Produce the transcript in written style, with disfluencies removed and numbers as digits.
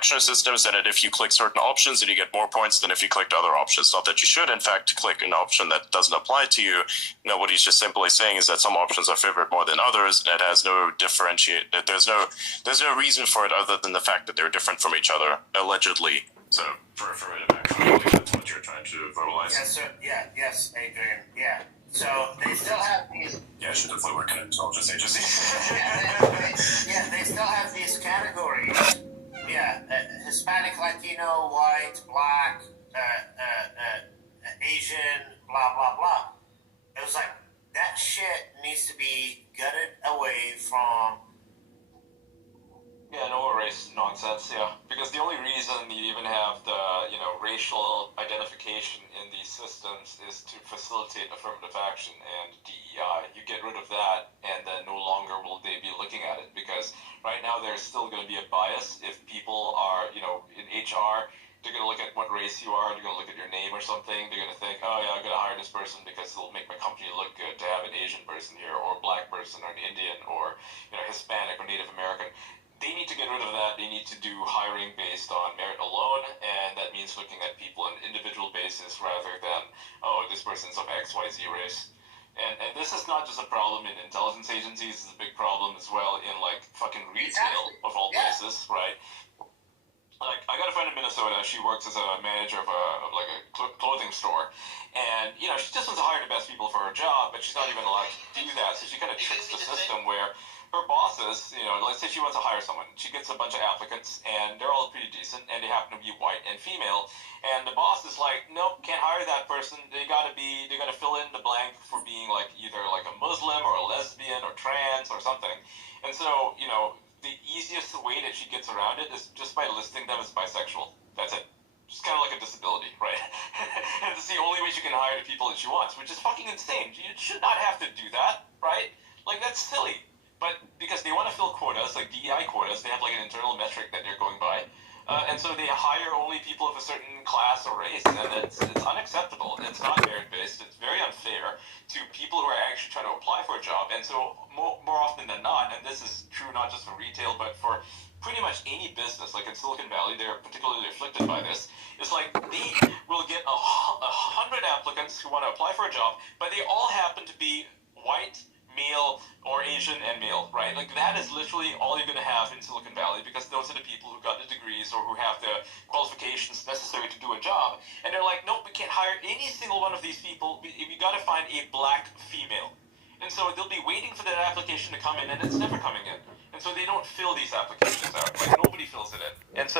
selection systems, and if you click certain options, then you get more points than if you clicked other options. Not that you should, in fact, click an option that doesn't apply to you. What he's just simply saying is that some options are favored more than others, and it has no differentiate. There's no reason for it other than the fact that they're different from each other, allegedly. So, for affirmative action, I believe that's what you're trying to verbalize. Yes, sir. Yes, Adrian. Yeah. So they still have these. Yeah, I should definitely work in an intelligence agency. They still have these categories. Yeah, Hispanic, Latino, white, black, Asian, blah blah blah. It was like that shit needs to be gutted away from. Yeah, no race nonsense, yeah. Because the only reason you even have the, racial identification in these systems is to facilitate affirmative action and DEI. You get rid of that, and then no longer will they be looking at it. Because right now there's still going to be a bias if people are, in HR, they're going to look at what race you are, they're going to look at your name or something, they're going to think, oh yeah, I'm going to hire this person because it'll make my company look good to have an Asian person here, or a black person, or an Indian, or, Hispanic, or Native American. They need to get rid of that. They need to do hiring based on merit alone, and that means looking at people on an individual basis rather than, oh, this person's of XYZ race. And this is not just a problem in intelligence agencies, it's a big problem as well in, fucking retail, of all places, right? Like, I got a friend in Minnesota, she works as a manager of a clothing store, and, she just wants to hire the best people for her job, but she's not even allowed to do that, so she kind of tricks the system where her bosses, let's say she wants to hire someone. She gets a bunch of applicants, and they're all pretty decent, and they happen to be white and female. And the boss is like, nope, can't hire that person. They gotta fill in the blank for being either a Muslim or a lesbian or trans or something. And so, the easiest way that she gets around it is just by listing them as bisexual. That's it. Just kind of like a disability, right? And it's the only way she can hire the people that she wants, which is fucking insane. You should not have to do that, right? That's silly. But because they want to fill quotas, like DEI quotas, they have an internal metric that they're going by. And so they hire only people of a certain class or race, and it's unacceptable. It's not merit-based. It's very unfair to people who are actually trying to apply for a job. And so more often than not, and this is true not just for retail, but for pretty much any business, like in Silicon Valley, they're particularly afflicted by this. It's they will get 100 applicants who want to apply for a job, but they all happen to be white, male, or Asian and male, right? That is literally all you're going to have in Silicon Valley, because those are the people who got the degrees or who have the qualifications necessary to do a job. And they're like, nope, we can't hire any single one of these people. We got to find a black female. And so they'll be waiting for that application to come in, and it's never coming in. And so they don't fill these applications out. Nobody fills it in. And so